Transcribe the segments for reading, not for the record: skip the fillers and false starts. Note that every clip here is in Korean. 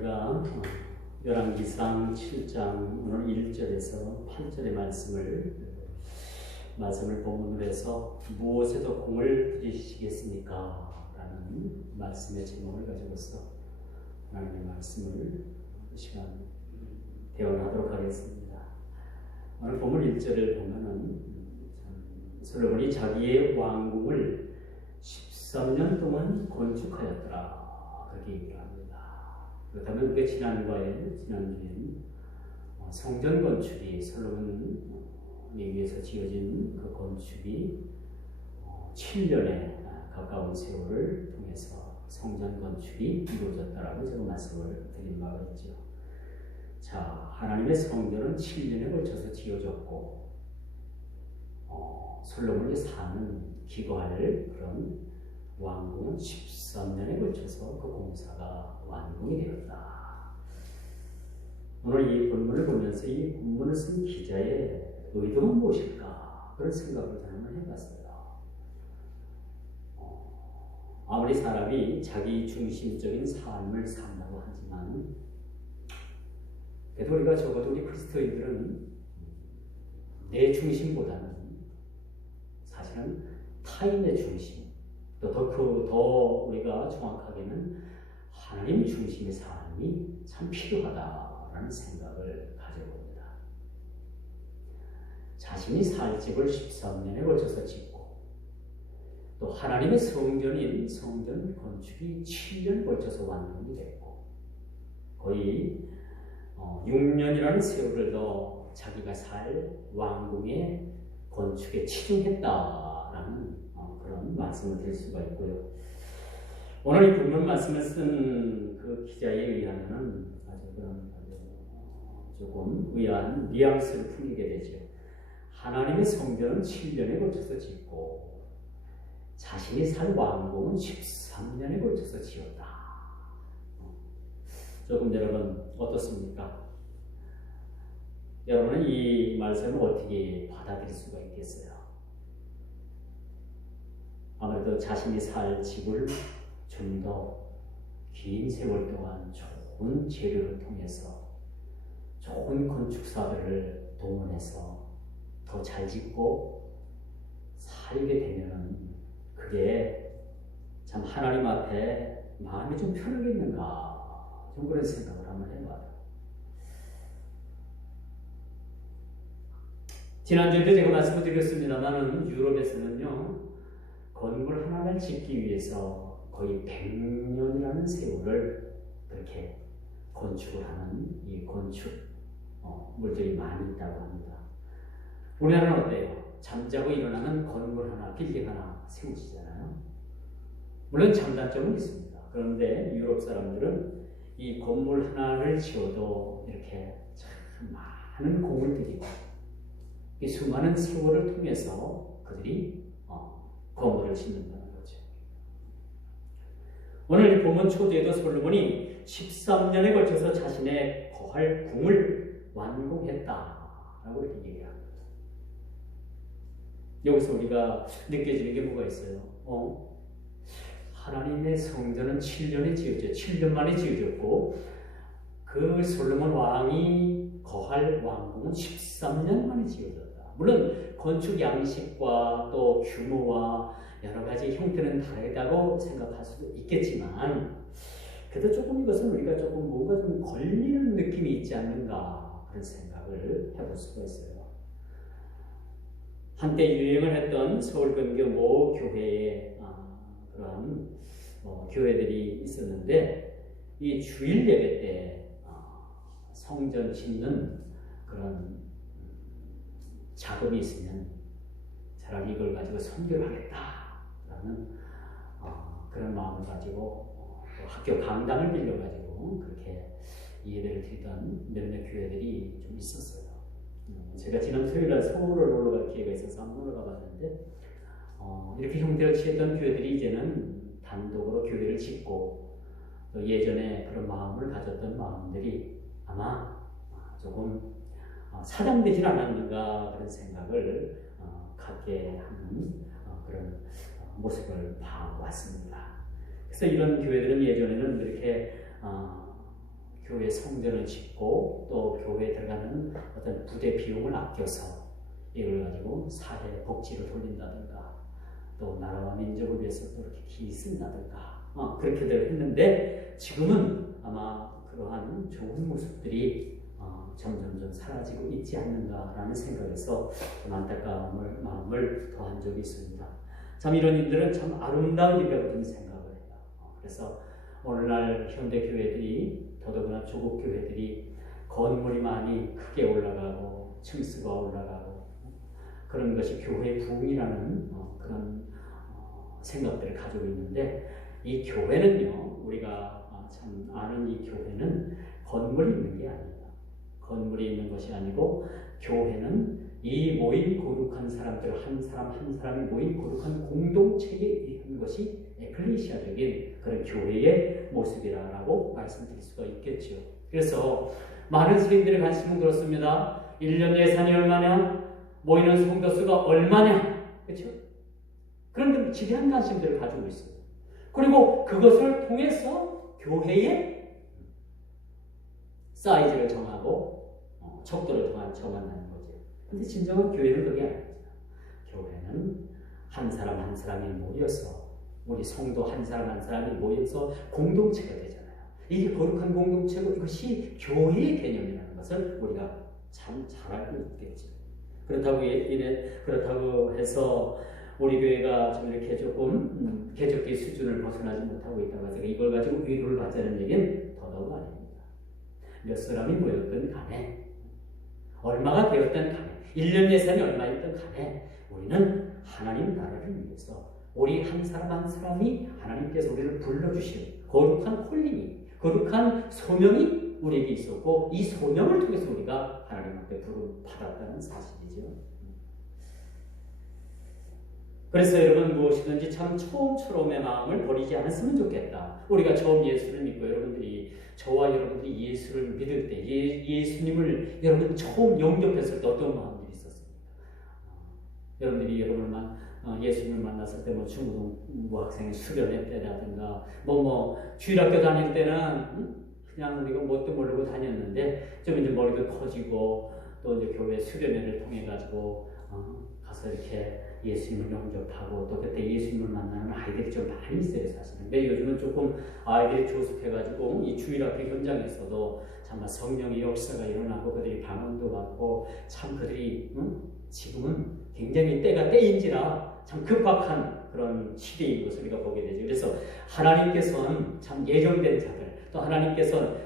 우리가 열왕기상 7장 오늘 1절에서 8절의 말씀을 본문으로 해서 무엇에도 공을 들이시겠습니까? 라는 말씀의 제목을 가지고서 하나님의 말씀을 이 시간 대언하도록 하겠습니다. 오늘 본문 1절을 보면은 솔로몬이 자기의 왕궁을 13년 동안 건축하였더라, 그렇게 얘기를 합니다. 그렇다면 그 지난주엔 성전 건축이 솔로몬에 의해서 지어진 그 건축이 7년에 가까운 세월을 통해서 성전 건축이 이루어졌다라고 제가 말씀을 드린 바가 있죠. 자, 하나님의 성전은 7년에 걸쳐서 지어졌고 솔로몬이 사는 기거할 그런 왕궁은 13년에 걸쳐서 그 공사가 완공이 되었다. 오늘 이 본문을 보면서 이 본문을 쓴 기자의 의도는 무엇일까? 그런 생각을 한번 해봤어요. 아무리 사람이 자기 중심적인 삶을 산다고 하지만 그래도 우리가 적어도 우리 그리스도인들은 내 중심보다는 사실은 타인의 중심, 더 우리가 정확하게는 하나님 중심의 삶이 참 필요하다라는 생각을 가져봅니다. 자신이 살 집을 13년에 걸쳐서 짓고 또 하나님의 성전인 성전 건축이 7년 걸쳐서 완공이 됐고 거의 6년이라는 세월을 더 자기가 살 왕궁의 건축에 치중했다라는 그런 말씀을 드릴 수가 있고요. 오늘 이 본문 말씀을 쓴 그 기자에 의하면 조금 의아한 뉘앙스를 풍기게 되죠. 하나님의 성전은 7년에 걸쳐서 짓고 자신이 살 왕궁은 13년에 걸쳐서 지었다. 조금 여러분 어떻습니까? 여러분은 이 말씀을 어떻게 받아들일 수가 있겠어요? 아무래도 자신이 살 집을 좀 더 긴 세월 동안 좋은 재료를 통해서 좋은 건축사들을 동원해서 더 잘 짓고 살게 되면 그게 참 하나님 앞에 마음이 좀 편하겠는가, 좀 그런 생각을 한번 해봐요. 지난주에도 제가 말씀을 드렸습니다만 유럽에서는요, 건물 하나를 짓기 위해서 거의 100년이라는 세월을 그렇게 건축을 하는 이 건축물들이 많이 있다고 합니다. 우리나라는 어때요? 잠자고 일어나는 건물 하나, 빌딩 하나 세우시잖아요. 물론 장단점은 있습니다. 그런데 유럽 사람들은 이 건물 하나를 지어도 이렇게 참 많은 공을 들이고 이 수많은 세월을 통해서 그들이 건물을 짓는다는 거죠. 오늘 본문 초두에도 솔로몬이 13년에 걸쳐서 자신의 거할 궁을 완공했다라고 이렇게 얘기합니다. 여기서 우리가 느껴지는 게 뭐가 있어요? 하나님의 성전은 7년에 지어졌죠. 7년 만에 지어졌고 그 솔로몬 왕이 거할 왕궁은 13년 만에 지어졌다. 물론 건축 양식과 또 규모와 여러 가지 형태는 다르다고 생각할 수도 있겠지만 그래도 조금 이것은 우리가 조금 뭔가 좀 걸리는 느낌이 있지 않는가 그런 생각을 해볼 수가 있어요. 한때 유행을 했던 서울 근교 모 교회에 그런 교회들이 있었는데 이 주일 예배 때 성전 짓는 그런 작업이 있으면 차라리 이걸 가지고 선교를 하겠다라는 그런 마음을 가지고 학교 강당을 빌려가지고 그렇게 예배를 드리던 몇몇 교회들이 좀 있었어요. 제가 지난 토요일날 서울을 놀러 갈 기회가 있어서 한번 놀러 가봤는데 이렇게 형태를 취했던 교회들이 이제는 단독으로 교회를 짓고 또 예전에 그런 마음을 가졌던 마음들이 아마 조금 사장되질 않았는가 그런 생각을 갖게 하는 그런 모습을 봐왔습니다. 그래서 이런 교회들은 예전에는 이렇게 교회 성전을 짓고 또 교회에 들어가는 어떤 부대 비용을 아껴서 이걸 가지고 사회 복지를 돌린다든가 또 나라와 민족을 위해서 또 이렇게 기 쓴다든가 그렇게들 했는데 지금은 아마 그러한 좋은 모습들이 점점 사라지고 있지 않는가라는 생각에서 좀 안타까운 마음을 더한 적이 있습니다. 참 이런 일들은 참 아름다운 일이라고 생각을 해요. 그래서 오늘날 현대 교회들이 더더구나 조국 교회들이 건물이 많이 크게 올라가고 층수가 올라가고 그런 것이 교회의 부흥이라는 그런 생각들을 가지고 있는데 이 교회는요 우리가 참 아는 이 교회는 건물이 있는 게 아닙니다. 건물이 있는 것이 아니고 교회는 이 모인 거룩한 사람들 한 사람 한 사람이 모인 거룩한 공동체에 의한 것이 에클레시아적인 그런 교회의 모습이라고 말씀드릴 수가 있겠죠. 그래서 많은 스님들의 관심은 그렇습니다. 1년 예산이 얼마냐? 모이는 성도 수가 얼마냐? 그렇죠? 그런 지대한 관심들을 가지고 있어요. 그리고 그것을 통해서 교회의 사이즈를 정하고 척도를 정한다는 거죠. 근데 진정한 교회는 그게 아닙니다. 교회는 한 사람 한 사람이 모여서 우리 성도 한 사람 한 사람이 모여서 공동체가 되잖아요. 이게 거룩한 공동체고 이것이 교회의 개념이라는 것을 우리가 참 잘 알고 있겠죠. 그렇다고 해서 우리 교회가 좀 이렇게 조금 개척의 수준을 벗어나지 못하고 있다고 해서 이걸 가지고 위로를 받자는 얘기는 더더욱 아닙니다. 몇 사람이 모였든 간에 얼마가 되었든 간에 1년 예산이 얼마였든 간에 우리는 하나님 나라를 위해서 우리 한 사람 한 사람이 하나님께서 우리를 불러주신 거룩한 콜링이 거룩한 소명이 우리에게 있었고 이 소명을 통해서 우리가 하나님 앞에 부름 받았다는 사실이죠. 그래서 여러분 무엇이든지 참 처음처럼의 마음을 버리지 않았으면 좋겠다. 우리가 처음 예수를 믿고 여러분들이 저와 여러분들이 예수를 믿을 때 예수님을 여러분 처음 영접했을 때 어떤 마음들이 있었습니까? 여러분들이 예수님을 만났을 때 중고등부 학생 수련회 때라든가 주일학교 다닐 때는 그냥 우리가 뭣도 모르고 다녔는데 좀 이제 머리도 커지고 또 이제 교회 수련회를 통해 가지고 가서 이렇게 예수님을 영접하고 또 그때 예수님을 만나는 아이들이 좀 많이 있어요 사실은. 근데 요즘은 조금 아이들이 조숙해가지고 이 주일학교 현장에서도 정말 성령의 역사가 일어나고 그들이 방언도 받고 참 그들이 지금은 굉장히 때가 때인지라 참 급박한 그런 시대인 것을 우리가 보게 되죠. 그래서 하나님께서는 참 예정된 자들 또 하나님께서는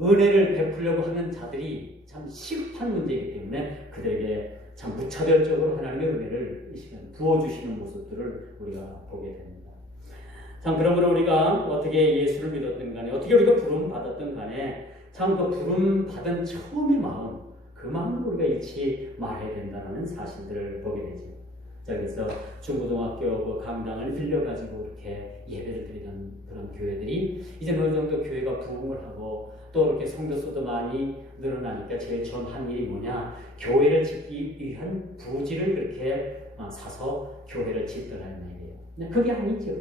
은혜를 베풀려고 하는 자들이 참 시급한 문제이기 때문에 그들에게 참 무차별적으로 하나님의 은혜를 이 시간 부어주시는 모습들을 우리가 보게 됩니다. 참 그러므로 우리가 어떻게 예수를 믿었든 간에 어떻게 우리가 부름 받았든 간에 참 그 부름 받은 처음의 마음 그 마음을 우리가 잃지 말아야 된다는 사실들을 보게 되죠. 자, 그래서 중고등학교 그 강당을 빌려가지고 이렇게 예배를 드리던 그런 교회들이 이제 어느 정도 교회가 부흥을 하고 또 이렇게 성도 수도 많이 늘어나니까 제일 처음 한 일이 뭐냐? 교회를 짓기 위한 부지를 그렇게 사서 교회를 짓더라는 얘기예요. 근데 그게 아니죠.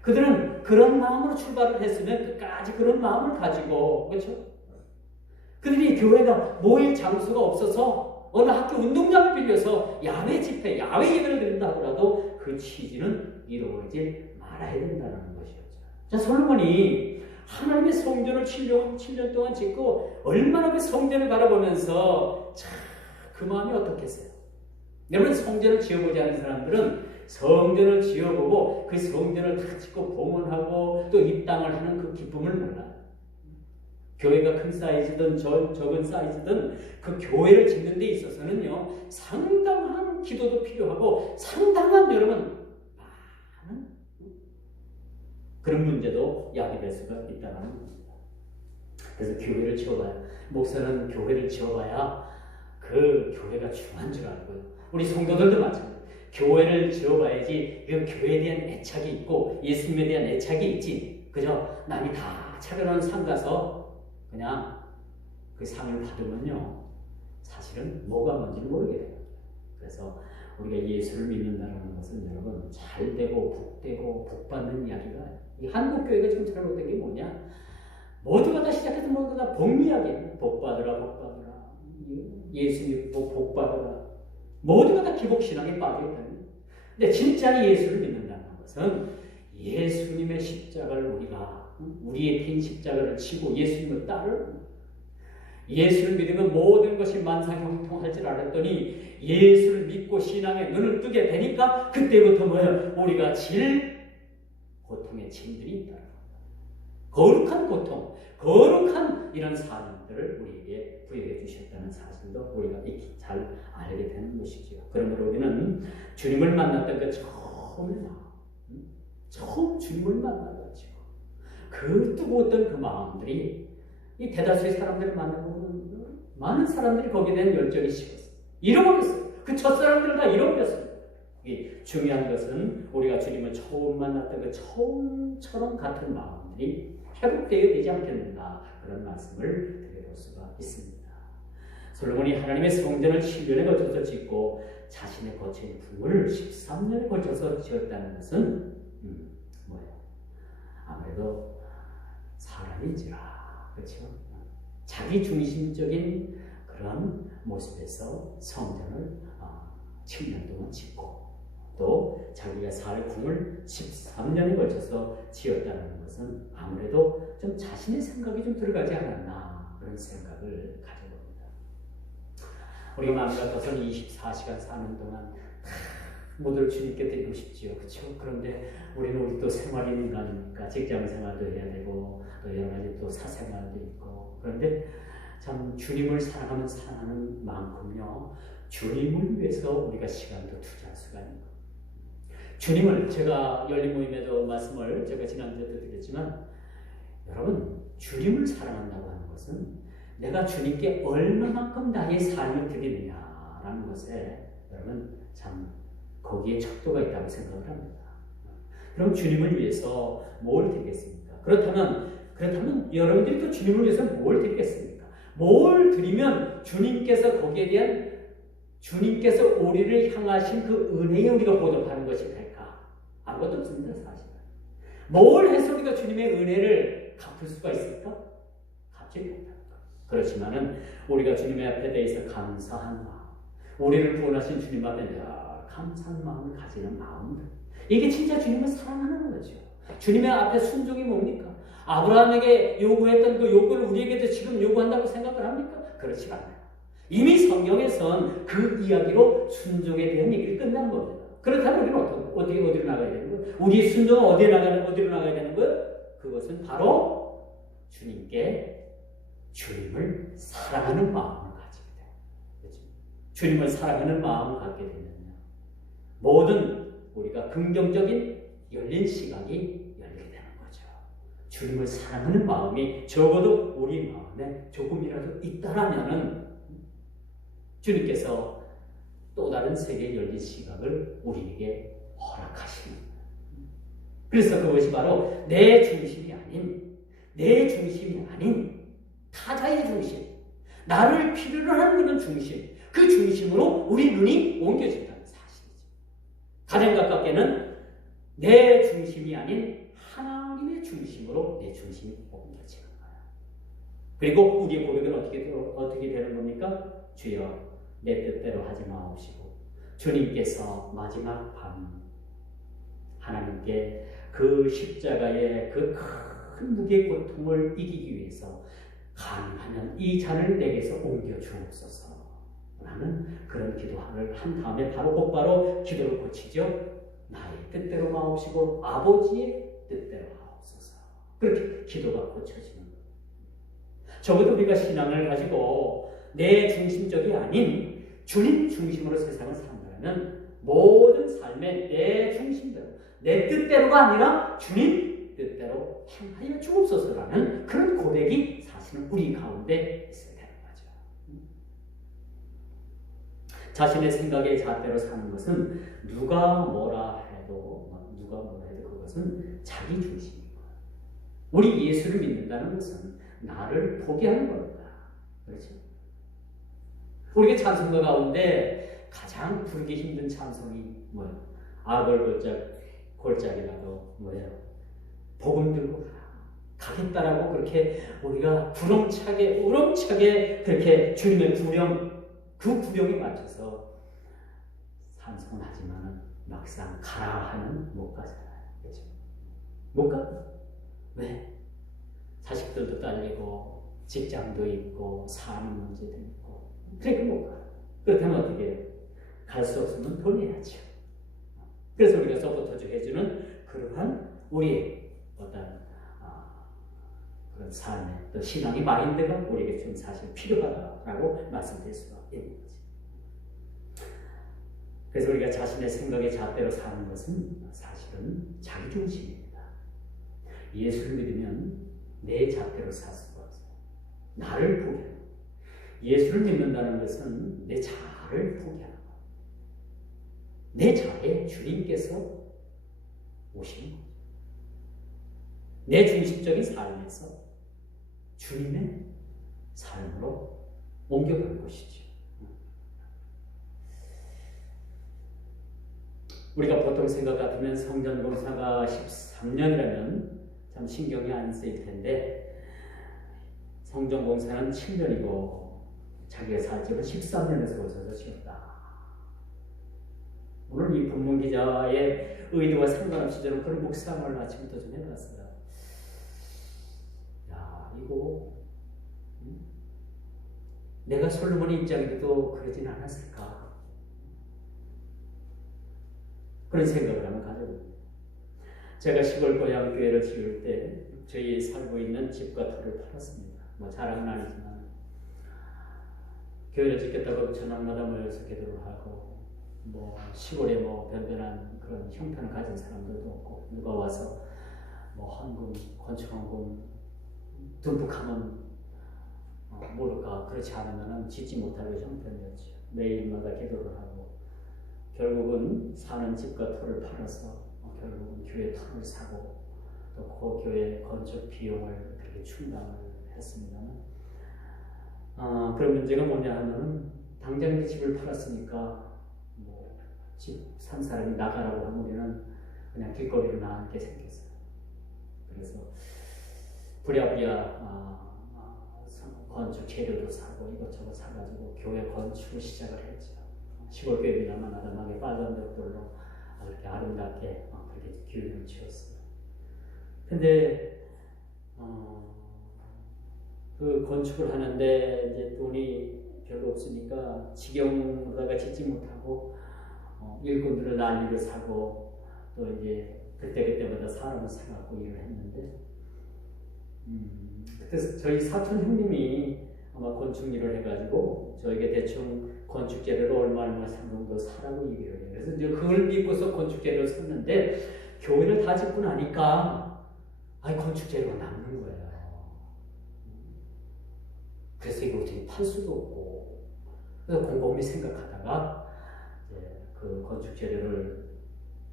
그들은 그런 마음으로 출발을 했으면 끝까지 그런 마음을 가지고 그렇죠? 그들이 교회가 모일 장소가 없어서 어느 학교 운동장을 빌려서 야외 집회, 야외 예배를 드린다 하더라도 그 취지는 이루어지지 말아야 된다는 것이었죠. 자, 솔로몬이 하나님의 성전을 7년 동안 짓고 얼마나 그 성전을 바라보면서 참 그 마음이 어떻겠어요? 여러분 성전을 지어보지 않은 사람들은 성전을 지어보고 그 성전을 다 짓고 봉헌하고 또 입당을 하는 그 기쁨을 몰라요. 교회가 큰 사이즈든 적은 사이즈든 그 교회를 짓는 데 있어서는요 상당한 기도도 필요하고 상당한 여러분 많은 그런 문제도 야기될 수가 있다는 겁니다. 그래서 교회를 지어봐야 목사는 교회를 지어봐야 그 교회가 중요한 줄 알고요. 우리 성도들도 마찬가지예요. 교회를 지어봐야지 그 교회에 대한 애착이 있고 예수님에 대한 애착이 있지. 그죠? 남이 다 차려놓은 상 가서 그냥 그 상을 받으면요 사실은 뭐가 뭔지는 모르게 돼요. 그래서 우리가 예수를 믿는다는 것은 여러분 잘되고 복되고 복받는 이야기가 이 한국 교회가 좀 잘못된 게 뭐냐? 모두가 다 시작해서 모두가 다 복리하게 복 받으라 복 받으라 예수님 복 받으라 모두가 다 기복신앙에 빠져있다는. 근데 진짜 예수를 믿는다는 것은 예수님의 십자가를 우리가 우리의 빈 십자가를 지고 예수님을 따르는, 예수를 믿으면 모든 것이 만사형통할 줄 알았더니 예수를 믿고 신앙에 눈을 뜨게 되니까 그때부터 뭐예요? 우리가 질 고통의 짐들이 있다. 거룩한 고통, 거룩한 이런 사명들을 우리에게 부여해 주셨다는 사실도 우리가 익히 잘 알게 되는 것이죠. 그러므로 우리는 주님을 만났던 그 처음 주님을 만나가지고 그 뜨거웠던 그 마음들이 이 대다수의 사람들을 만나보면 많은 사람들이 거기에 대한 열정이 식었어요. 잃어버렸어요. 그 첫사람들을 다 잃어버렸어요. 중요한 것은 우리가 주님을 처음 만났던 그 처음처럼 같은 마음들이 회복되어야 되지 않겠는가, 그런 말씀을 드려볼 수가 있습니다. 솔로몬이 하나님의 성전을 7년에 걸쳐서 짓고 자신의 거친 궁을 13년에 걸쳐서 지었다는 것은 뭐예요? 아무래도 사람인지라, 그렇죠? 자기 중심적인 그런 모습에서 성전을 7년 동안 짓고 또 자기가 살 궁을 13년에 걸쳐서 지었다는 것은 아무래도 좀 자신의 생각이 좀 들어가지 않았나, 그런 생각을 가져봅니다. 우리가 마음 같아서는 24시간 사는 동안 모두를 주님께 드리고 싶지요. 그렇죠? 그런데 우리 또 생활인 인간이니까 직장 생활도 해야 되고 또 여러 가지 또 사생활도 있고, 그런데 참 주님을 사랑하는 만큼요, 주님을 위해서 우리가 시간도 투자할 수가 있는 거예요. 주님을, 제가 열린 모임에도 말씀을 제가 지난주에도 드렸지만, 여러분 주님을 사랑한다고 하는 것은 내가 주님께 얼마만큼 나의 삶을 드리느냐라는 것에 여러분 참 거기에 척도가 있다고 생각을 합니다. 그럼 주님을 위해서 뭘 드리겠습니까? 그렇다면 여러분들이 또 주님을 위해서 뭘 드리겠습니까? 뭘 드리면 주님께서 거기에 대한 주님께서 우리를 향하신 그 은혜에 우리가 보답하는 것이 될까? 아무것도 없습니다, 사실은. 뭘 해서 우리가 주님의 은혜를 갚을 수가 있을까? 갚지 못합니다. 그렇지만은 우리가 주님의 앞에 대해서 감사한 마음, 우리를 구원하신 주님 앞에 감사한 마음을 가지는 마음들, 이게 진짜 주님을 사랑하는 거죠. 주님의 앞에 순종이 뭡니까? 아브라함에게 요구했던 그 요구를 우리에게도 지금 요구한다고 생각을 합니까? 그렇지 않아요. 이미 성경에선 그 이야기로 순종에 대한 얘기를 끝난 겁니다. 그렇다면 우리는 어디로 나가야 되는 거예요? 우리의 순종은 어디로 나가야 되는 거예요? 그것은 바로 주님을 사랑하는 마음을 가지게 돼요. 그렇죠? 주님을 사랑하는 마음을 갖게 되면요, 모든 우리가 긍정적인 열린 시각이 열리게 되는 거죠. 주님을 사랑하는 마음이 적어도 우리 마음에 조금이라도 있다라면은 주님께서 또 다른 세계의 열린 시각을 우리에게 허락하십니다. 그래서 그것이 바로 내 중심이 아닌 타자의 중심, 나를 필요로 하는 그런 중심, 그 중심으로 우리 눈이 옮겨진다는 사실이죠. 가장 가깝게는 내 중심이 아닌 하나님의 중심으로 내 중심이 옮겨지는 거예요. 그리고 우리의 고백은 어떻게 되는 겁니까? 주여, 내 뜻대로 하지 마옵시고 주님께서 마지막 밤 하나님께 그 십자가의 그 큰 무게의 고통을 이기기 위해서 가능하면 이 잔을 내게서 옮겨 주옵소서 라는 그런 기도를 한 다음에 곧바로 기도를 고치죠. 나의 뜻대로 마옵시고 아버지의 뜻대로 하옵소서. 그렇게 기도가 고쳐지는 거예요. 적어도 우리가 신앙을 가지고 내 중심적이 아닌 주님 중심으로 세상을 산다면 모든 삶에 내 중심대로, 내 뜻대로가 아니라 주님 뜻대로 행하여 주옵소서라는 그런 고백이 사실은 우리 가운데 있어야 되는 거죠. 자신의 생각의 잣대로 사는 것은 누가 뭐라 해도 그것은 자기 중심이고, 우리 예수를 믿는다는 것은 나를 포기하는 겁니다. 그렇죠? 우리가 찬송가 가운데 가장 부르기 힘든 찬송이 뭐예요? 아벌골짜기라도 뭐예요? 복음 들고 가라. 가겠다라고 그렇게 우리가 우렁차게 그렇게 주님의 그 구령에 맞춰서 찬송은 하지만은 막상 가라 하면 못 가잖아요. 그렇죠? 못 가. 왜? 자식들도 딸리고 직장도 있고 사는 문제도 있고 그러니까 못 가. 그렇다면 어떻게 해요? 갈 수 없으면 돈 내야죠. 그래서 우리가 서포터즈 해주는 그러한 우리의 어떤 그런 삶의 또 신앙의 마인드가 우리에게 좀 사실 필요하다라고 말씀드릴 수가 있는 거죠. 그래서 우리가 자신의 생각의 잣대로 사는 것은 사실은 자기중심입니다. 예수를 믿으면 내 잣대로 살 수가 없어요. 나를 포기하는 거예요. 예수를 믿는다는 것은 내 자아를 포기하는 거예요. 내 자아에 주님께서 오시는 거예요. 내 중심적인 삶에서 주님의 삶으로 옮겨가는 것이죠. 우리가 보통 생각 같으면 성전공사가 13년이라면 참 신경이 안 쓰일 텐데 성전공사는 7년이고 자기가 살 집은 13년에서 오셔서 지었다. 오늘 이 본문 기자의 의도와 상관없이 저는 그런 묵상을 아침부터 좀 해봤어요. 야, 이거 내가 솔로몬의 입장에도 그러진 않았을까? 그런 생각을 한번 가져봅니다. 제가 시골 고향 교회를 지을 때 저희 살고 있는 집과 터를 팔았습니다. 뭐 자랑은 아니지만 교회를 짓겠다고 저녁마다 모여서 기도를 하고 뭐 시골에 뭐 변변한 그런 형편을 가진 사람들도 없고 누가 와서 뭐 헌금, 건축헌금 듬뿍하면 모를까 그렇지 않으면 짓지 못할 형편이었죠. 매일마다 기도를 하고 결국은 사는 집과 터를 팔아서 결국은 교회 터를 사고 또 그 교회 건축 비용을 그렇게 충당을 했습니다만 그런 문제가 뭐냐 하면은 당장 집을 팔았으니까 뭐 집 산 사람이 나가라고 하면 우리는 그냥 길거리로 나앉게 생겼어요. 그래서 부랴부랴 건축 재료도 사고 이것저것 사가지고 교회 건축을 시작을 했죠. 시골 교회입니다만 아담하게 빨간 벽돌로 이렇게 아름답게 그렇게 기운을 지었어요. 근데 그 건축을 하는데 이제 돈이 별로 없으니까 지경으로다가 짓지 못하고 일꾼들을 난리를 사고 또 이제 그때마다 사람을 사갖고 일을 했는데 그때 저희 사촌 형님이 아마 건축 일을 해가지고 저에게 대충 건축 재료로 얼마 정도 사라고 얘기를 해요. 그래서 이제 그걸 믿고서 건축 재료를 샀는데 교회를 다 짓고 나니까 건축 재료가 남는 거예요. 그래서 이거 어떻게 팔 수도 없고 그래서 곰곰이 생각하다가 이제 그 건축 재료를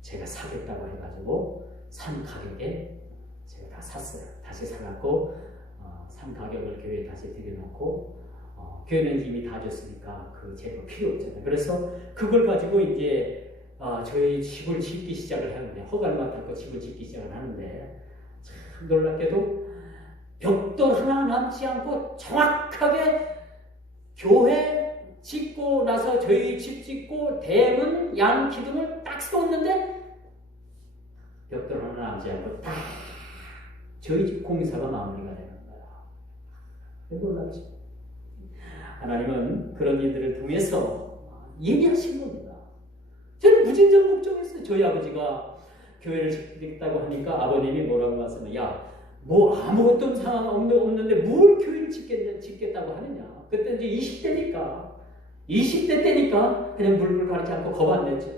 제가 사겠다고 해가지고 산 가격에 제가 다 샀어요. 다시 사갖고 산 가격을 교회에 다시 들여놓고 교회는 이미 다 줬으니까 그 재료 필요 없잖아요. 그래서 그걸 가지고 이제 저희 집을 짓기 시작을 하는데 허가를 맡았고 집을 짓기 시작을 하는데 참 놀랍게도 벽돌 하나 남지 않고 정확하게 교회 짓고 나서 저희 집 짓고 대문 양 기둥을 딱 세웠는데 벽돌 하나 남지 않고 딱 저희 집 공사가 마무리가 되는 거야. 놀랍지? 하나님은 그런 일들을 통해서 예비하신 겁니다. 저는 무진장 걱정했어요. 저희 아버지가 교회를 짓겠다고 하니까 아버님이 뭐라고 말씀해요? 뭐 아무것도 상황 없는데 뭘 교회를 짓겠다고 하느냐. 그때 이제 20대 때니까 그냥 물불 가리지 않고 겁 안 냈죠.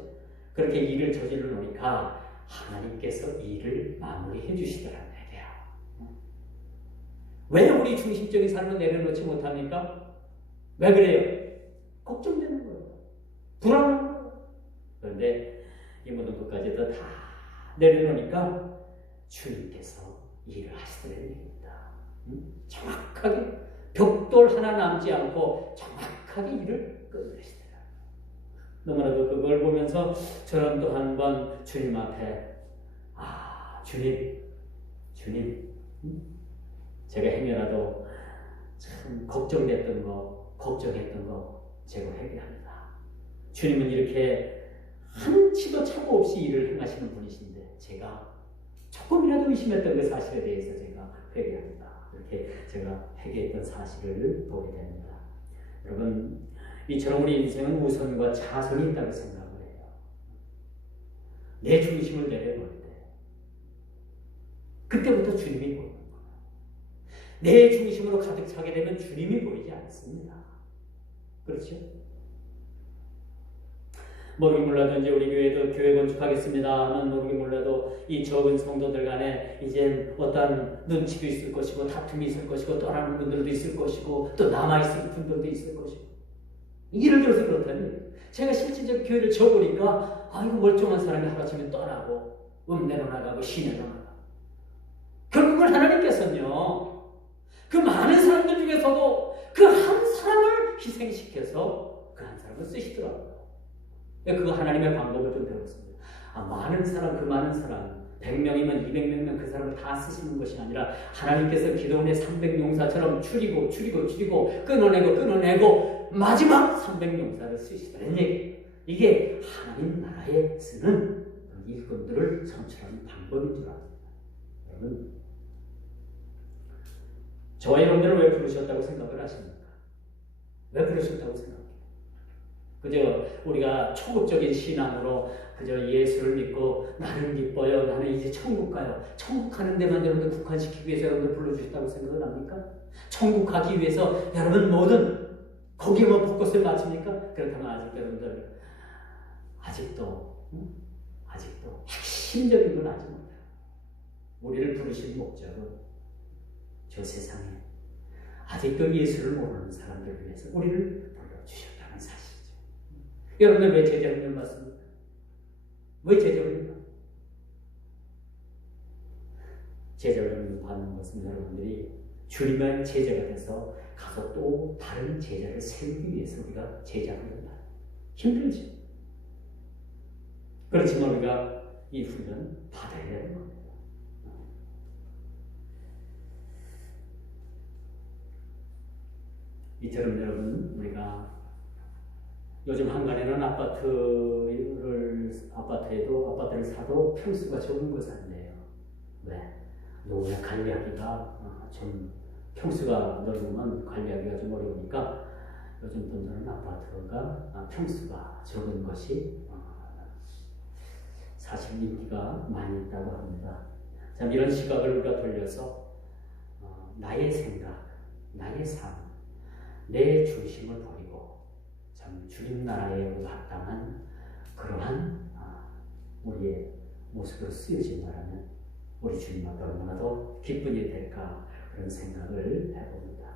그렇게 일을 저질러 놓으니까 하나님께서 일을 마무리해 주시더라는 얘기예요. 왜 우리 중심적인 삶을 내려놓지 못합니까? 왜 그래요? 걱정되는 거예요. 불안한 거예요. 그런데 이 모든 것까지도 다 내려놓으니까 주님께서 일을 하시더라는 얘기입니다. 정확하게 벽돌 하나 남지 않고 정확하게 일을 끝내시더라. 너무나도 그걸 보면서 저는 또 한 번 주님 앞에 주님 제가 행여라도 참 걱정됐던 거, 걱정했던 거 제가 회개합니다. 주님은 이렇게 한치도 착오 없이 일을 행하시는 분이신데 제가 조금이라도 의심했던 그 사실에 대해서 제가 회개합니다. 이렇게 제가 회개했던 사실을 보게 됩니다. 여러분, 이처럼 우리 인생은 우선과 차선이 있다고 생각을 해요. 내 중심을 내려놓을 때 그때부터 주님이 보이는 거예요. 내 중심으로 가득 차게 되면 주님이 보이지 않습니다. 그렇죠? 모르긴 몰라도 이제 우리 교회도 교회 건축하겠습니다 하는 모르긴 몰라도 이 적은 성도들 간에 이제 어떤 눈치도 있을 것이고 다툼이 있을 것이고 떠나는 분들도 있을 것이고 또 남아있을 분들도 있을 것이고 예를 들어서 그렇다면 제가 실질적 교회를 지어보니까 이거 멀쩡한 사람이 하루아침에 떠나고 읍내로 나가고 시내로 나가고 결국은 하나님께서는요 그 많은 사람들 중에서도 그 한 사람을 희생시켜서 그 한 사람을 쓰시더라고요. 그거 하나님의 방법을 좀 배웠습니다. 많은 사람, 그 많은 사람 100명이면 200명이면 그 사람을 다 쓰시는 것이 아니라 하나님께서 기도원의 300용사처럼 줄이고 끊어내고 마지막 300용사를 쓰시더라는 얘기. 이게 하나님 나라에 쓰는 일꾼들을 선출하는 방법인 줄 압니다. 여러분, 저와 여러분들을 왜 부르셨다고 생각을 하십니까? 왜 부르셨다고 생각합니까? 그저 우리가 초급적인 신앙으로 그저 예수를 믿고 나는 기뻐요. 나는 이제 천국 가요. 천국 가는 데만 여러분들 국한시키기 위해서 여러분들 불러주셨다고 생각을 합니까? 천국 가기 위해서 여러분 뭐든 거기에만 포커스를 맞춥니까? 그렇다면 아직 여러분들 아직도 핵심적인 건 아직 못해요. 우리를 부르신 목적은 저 세상에 아직도 예수를 모르는 사람들을 위해서 우리를 불러주셨다는 사실이죠. 여러분들 왜 제자훈련 받습니까? 왜 제자훈련? 제자훈련 받는 것은 여러분들이 주님의 제자가 돼서 가서 또 다른 제자를 세우기 위해서 우리가 제자훈련 받아요. 힘들지. 그렇지만 우리가 이 훈련 받아야 되는 겁니다. 이처럼 여러분, 우리가 요즘 한간에는 아파트를 사도 평수가 적은 거 산대요. 왜? 노후에 관리하기가 좀 평수가 넓으면 관리하기가 좀 어려우니까 요즘 분들은 아파트가 평수가 적은 것이 사실 인기가 많이 있다고 합니다. 참 이런 시각을 우리가 돌려서 나의 생각, 나의 삶, 내 중심을 버리고 참 주님 나라에 합당한 그러한 우리의 모습으로 쓰여진다면 우리 주님 앞에 얼마나 더 기쁜 일이 될까 그런 생각을 해봅니다.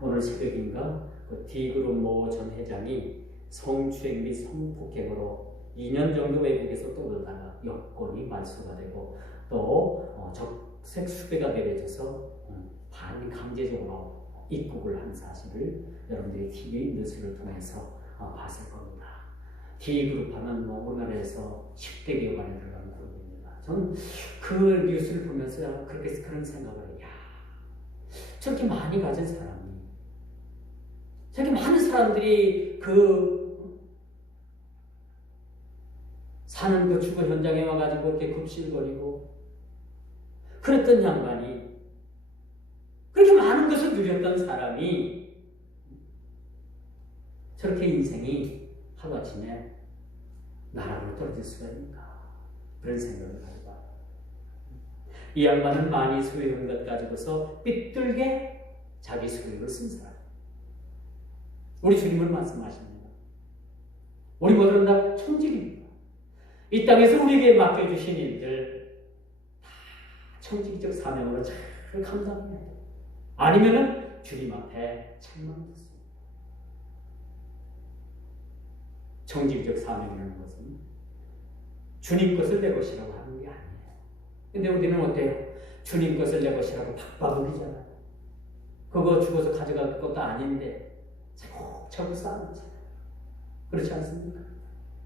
오늘 새벽인가 그 디그룹 모 전 회장이 성추행 및 성폭행으로 2년 정도 외국에서 떠돌다가 여권이 말소가 되고 또 적색 수배가 내려져서 반강제적으로 입국을 한 사실을 여러분들이 TV 뉴스를 통해서 봤을 겁니다. D그룹 하면 우리나라에서 10대 기업 안에 들어가는 그룹입니다. 저는 그 뉴스를 보면서 그런 생각을 해요. 저렇게 많이 가진 사람이, 저렇게 많은 사람들이 사는 그 주거 현장에 와가지고 이렇게 급실거리고 그랬던 양반이 그렇게 많은 것을 누렸던 사람이 저렇게 인생이 하루아침에 나락으로 떨어질 수가 있는가 그런 생각을 해봐. 이 양반은 많이 소유한 것 가지고서 삐뚤게 자기 소유를 쓴 사람. 우리 주님은 말씀하십니다. 우리 모두는 다 청직입니다. 이 땅에서 우리에게 맡겨주신 일들 다 청직적 사명으로 잘 감당해야 돼요. 아니면은 주님 앞에 책망받습니다. 청직적 사명이라는 것은 주님 것을 내 것이라고 하는 게 아니에요. 근데 우리는 어때요? 주님 것을 내 것이라고 박박으리잖아요. 그거 죽어서 가져갈 것도 아닌데 자꾸 쌓아놓잖아요. 그렇지 않습니까?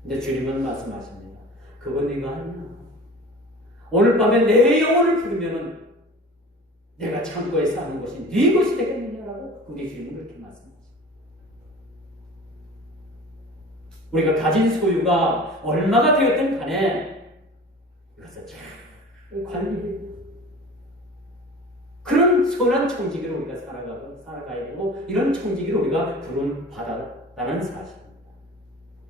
근데 주님은 말씀하십니다. 그건 네가 아니야. 오늘 밤에 내 영혼을 부르면은 내가 창고에 쌓는 것이 네 것이 되겠느냐라고 우리 주님은 그렇게 말씀하십니다. 우리가 가진 소유가 얼마가 되었든 간에 이것을 잘 관리해야 돼요. 그런 선한 청지기로 우리가 살아가야 되고 이런 청지기로 우리가 부름 받았다는 사실입니다.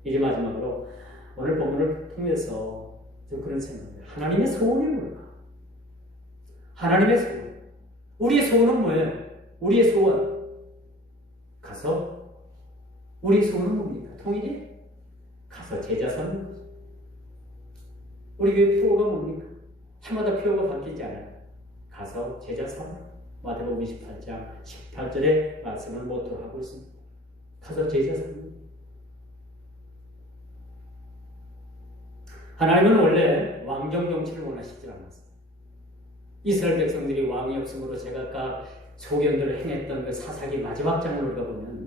이제 마지막으로 오늘 본문을 통해서 좀 그런 생각입니다. 하나님의 소원이 뭘까? 하나님의 소원. 우리의 소원은 뭐예요? 우리의 소원. 가서 우리의 소원은 뭡니까? 통일이? 가서 제자 삼는 거죠. 우리 교회 표어가 뭡니까? 해마다 표어가 바뀌지 않아요. 가서 제자 삼는 거. 마태복음 28장 18절의 말씀을 모토로 하고 있습니다. 가서 제자 삼는 거. 하나님은 원래 왕정 정치를 원하시지 않았습니다. 이스라엘 백성들이 왕이 없으므로 제가 아까 소견들을 행했던 그 사사기 마지막 장을 읽어보면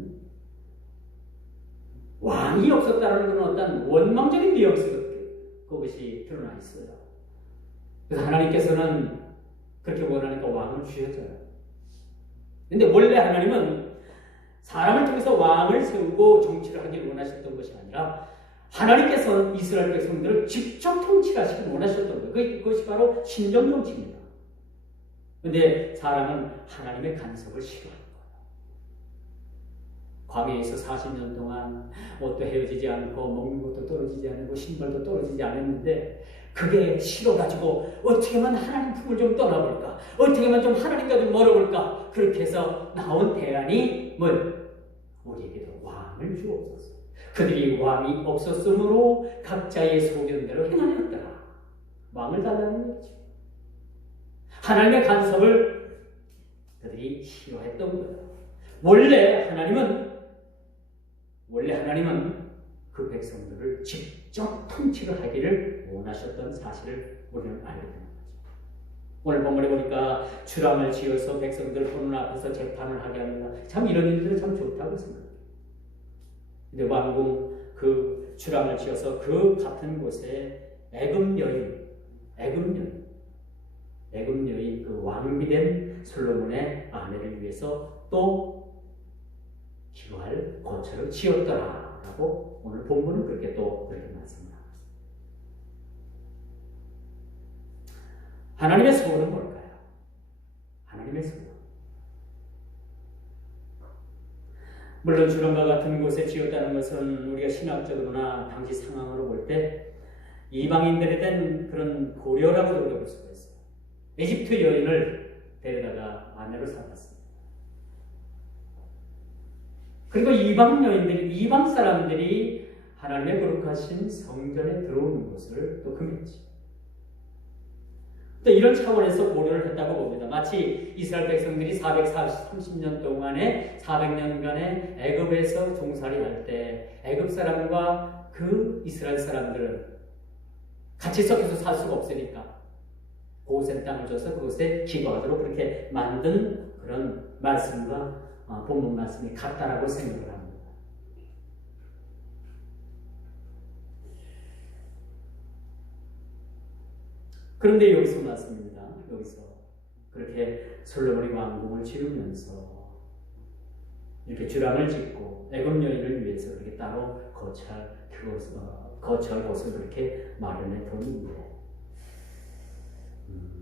왕이 없었다는 것은 어떤 원망적인 뉘앙스 그것이 드러나 있어요. 그래서 하나님께서는 그렇게 원하니까 왕을 주셨잖아요. 그런데 원래 하나님은 사람을 통해서 왕을 세우고 정치를 하기를 원하셨던 것이 아니라 하나님께서 이스라엘 백성들을 직접 통치하시길 원하셨던 거예요. 그것이 바로 신정 정치입니다. 그런데 사람은 하나님의 간섭을 싫어하는 거예요. 광야에서 40년 동안 옷도 헤어지지 않고 먹는 것도 떨어지지 않고 신발도 떨어지지 않았는데 그게 싫어가지고 어떻게 하면 하나님 품을 좀 떠나볼까? 어떻게 하면 좀 하나님과 좀 멀어볼까? 그렇게 해서 나온 대안이 뭐예요? 우리에게도 왕을 주옵소서. 그들이 왕이 없었으므로 각자의 소견대로 행하였더라. 왕을 달라는 거죠. 하나님의 간섭을 그들이 싫어했던 거예요. 원래 하나님은 그 백성들을 직접 통치를 하기를 원하셨던 사실을 우리는 알게 되는 거죠. 오늘 본문에 보니까 주람을 지어서 백성들 보는 앞에서 재판을 하게 합니다. 참 이런 일들은 참 좋다고 생각해요. 근데 왕궁 그 주람을 지어서 그 같은 곳에 애굽 여인 그 왕비된 솔로몬의 아내를 위해서 또 기도할 거처를 지었더라라고 오늘 본문은 그렇게 말씀합니다. 하나님의 소원은 뭘까요? 하나님의 소원. 물론 주람과 같은 곳에 지었다는 것은 우리가 신학적으로나 당시 상황으로 볼 때 이방인들에 대한 그런 고려라고도 우리가 볼 수가 있어요. 에집트 여인을 데려다가 아내로 삼았습니다. 그리고 이방 사람들이 하나님의 거룩하신 성전에 들어오는 것을 또 금했지. 또 이런 차원에서 고려를 했다고 봅니다. 마치 이스라엘 백성들이 430년 동안에 400년간의 애굽에서 종살이 할 때 애굽 사람과 그 이스라엘 사람들은 같이 섞여서 살 수가 없으니까 고센 땅을 줘서 그곳에 기도하도록 그렇게 만든 그런 말씀과 본문 말씀이 같다라고 생각을 합니다. 그런데 여기서 말씀입니다. 여기서 그렇게 솔로몬이 왕궁을 지으면서 이렇게 주랑을 짓고 애굽 여인을 위해서 그렇게 따로 거처할 곳을 그렇게 마련해 뒀는데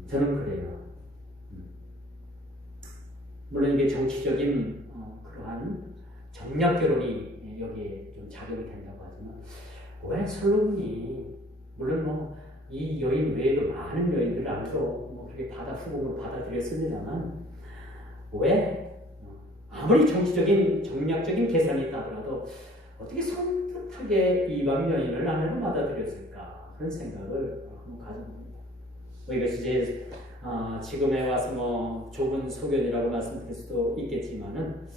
저는 그래요. 물론 이게 정치적인 그러한 정략 결혼이 여기에 좀 작용이 된다고 하지만 왜 솔로몬이 물론 이 여인 외에도 많은 여인들을 아무도 그렇게 후궁으로 받아들였습니다만 왜 아무리 정치적인 정략적인 계산이 있다 하더라도 어떻게 선뜻하게 이방 여인을 아내로 받아들였을까 그런 생각을 한번 가져봅니다. 이것이 이제 지금에 와서 좁은 소견이라고 말씀드릴 수도 있겠지만은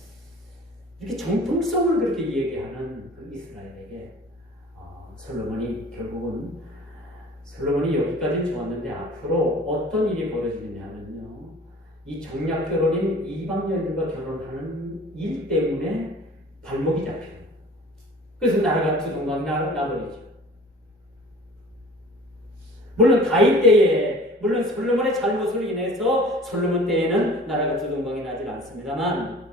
이렇게 정통성을 그렇게 얘기하는 그 이스라엘에게 솔로몬이 여기까지는 좋았는데 앞으로 어떤 일이 벌어지느냐 하면요. 이 정략 결혼인 이방 여인들과 결혼하는 일 때문에 발목이 잡혀요. 그래서 나라가 두동강이 나버리죠. 물론 다윗 때에 물론 솔로몬의 잘못으로 인해서 솔로몬 때에는 나라가 두동강이 나질 않습니다만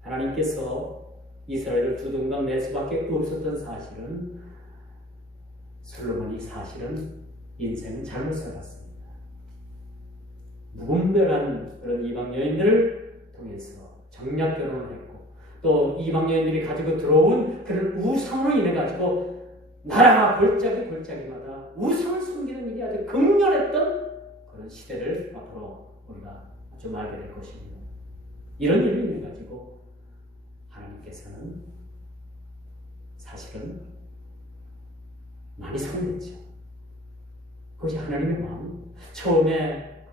하나님께서 이스라엘을 두동강 낼 수밖에 없었던 사실은 솔로몬이 사실은 인생은 잘못 살았습니다. 무분별한 그런 이방 여인들을 통해서 정략 결혼을 했고 또 이방 여인들이 가지고 들어온 그런 우상으로 인해 가지고 나라가 골짜기마다 우상을 숨기는 일이 아주 극렬했던 그런 시대를 앞으로 우리가 좀 알게 될 것입니다. 이런 일로 인해 가지고 하나님께서는 사실은 많이 성냈죠. 그것이 하나님의 마음. 처음에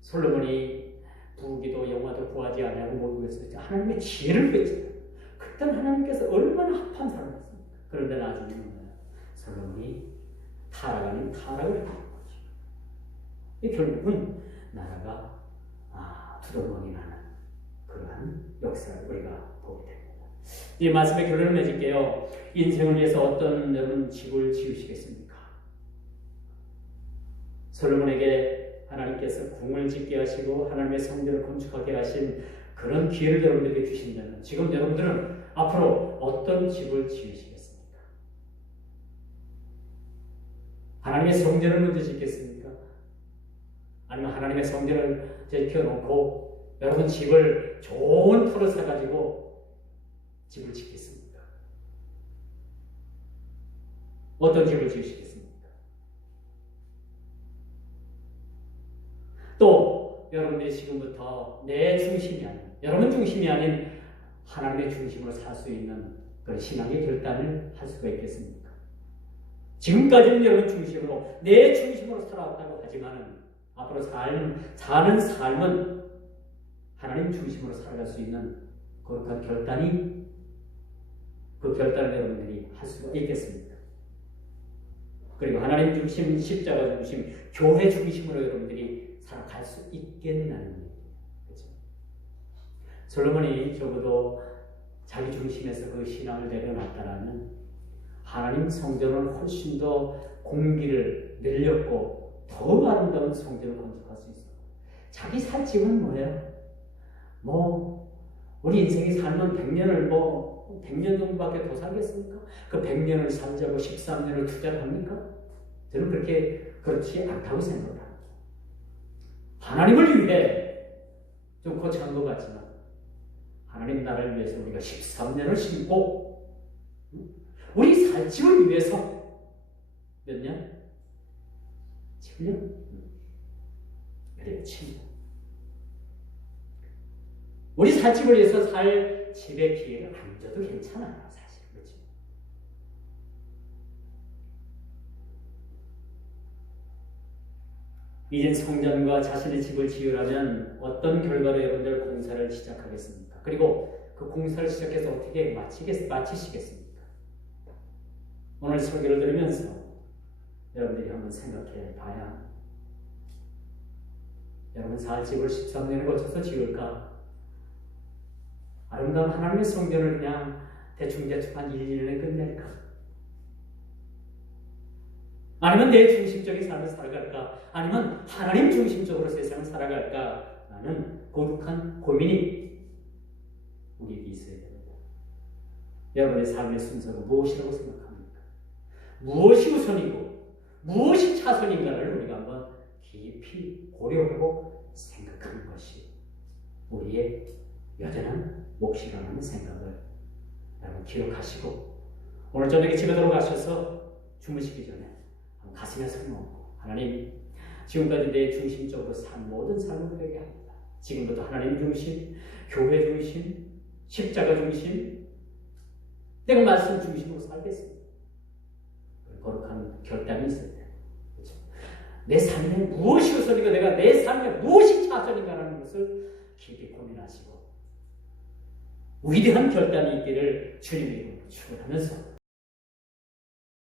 솔로몬이 부기도 영화도 구하지 않냐고 모르겠을 때 하나님의 지혜를 구했잖아요. 그때 하나님께서 얼마나 합한 사람이었습니까? 그런데 나중에는 솔로몬이 타락 아닌 타락을 했던 거죠. 이 결국은 나라가 두동강이 나는 그러한 역사를 우리가 보게 됩니다. 이 말씀의 결론을 맺을게요. 인생을 위해서 어떤 여러분 집을 지으시겠습니까? 솔로몬에게 하나님께서 궁을 짓게 하시고 하나님의 성전을 건축하게 하신 그런 기회를 여러분들에게 주신다면 지금 여러분들은 앞으로 어떤 집을 지으시겠습니까? 하나님의 성전을 먼저 짓겠습니까? 아니면 하나님의 성전을 지켜놓고 여러분 집을 좋은 터를 사가지고 집을 짓겠습니까? 어떤 집을 지으시겠습니까? 또 여러분들이 지금부터 내 중심이 아닌 여러분 중심이 아닌 하나님의 중심으로 살 수 있는 그런 신앙의 결단을 할 수가 있겠습니까? 지금까지는 여러분 중심으로 내 중심으로 살아왔다고 하지만은 앞으로 사는 삶은 하나님 중심으로 살아갈 수 있는 그런 결단을 여러분들이 할 수가 있겠습니까? 그리고 하나님 중심, 십자가 중심, 교회 중심으로 여러분들이 살아갈 수 있겠냐는 얘기예요. 그렇죠? 솔로몬이 적어도 자기 중심에서 그 신앙을 내려놨다라면 하나님 성전을 훨씬 더 공기를 늘렸고 더 아름다운 성전을 건축할 수 있어요. 자기 살 집은 뭐예요? 우리 인생이 살면 100년을 100년 정도밖에 더 살겠습니까? 그 100년을 살자고 13년을 투자를 합니까? 저는 그렇지 않다고 생각합니다. 하나님을 위해 좀 거창한 것 같지만 하나님 나라를 위해서 우리가 13년을 심고 우리 살 집을 위해서 몇 년? 7년? 그래요, 7년. 우리 살 집을 위해서 살 집의 기회를 안 줘도 괜찮아요, 사실. 그렇죠? 이젠 성전과 자신의 집을 지으려면 어떤 결과로 여러분들 공사를 시작하겠습니까? 그리고 그 공사를 시작해서 어떻게 마치시겠습니까? 오늘 설교를 들으면서 여러분들이 한번 생각해 봐야 여러분 살 집을 13년에 거쳐서 지을까? 아름다운 하나님의 성전을 그냥 대충 한 1, 2년에 끝낼까? 아니면 내 중심적인 삶을 살아갈까? 아니면 하나님 중심적으로 세상을 살아갈까? 라는 거룩한 고민이 우리에게 있어야 됩니다. 여러분의 삶의 순서가 무엇이라고 생각합니까? 무엇이 우선이고 무엇이 차선인가를 우리가 한번 깊이 고려하고 생각하는 것이 우리의 여전한 몫이라는 생각을 여러분 기억하시고 오늘 저녁에 집에 들어가셔서 주무시기 전에 가슴에 손 얹고 하나님 지금까지 내 중심적으로 산 모든 삶을 되게 합니다. 지금부터 하나님 중심, 교회 중심, 십자가 중심, 내가 말씀 중심으로 살겠습니다. 거룩한 결단이 있어야 돼요. 그렇죠? 내 삶에 무엇이 우선이고 내가 내 삶에 무엇이 차선인가라는 것을 깊이 고민하시고 위대한 결단이 있기를 주님의 이름으로 축원하면서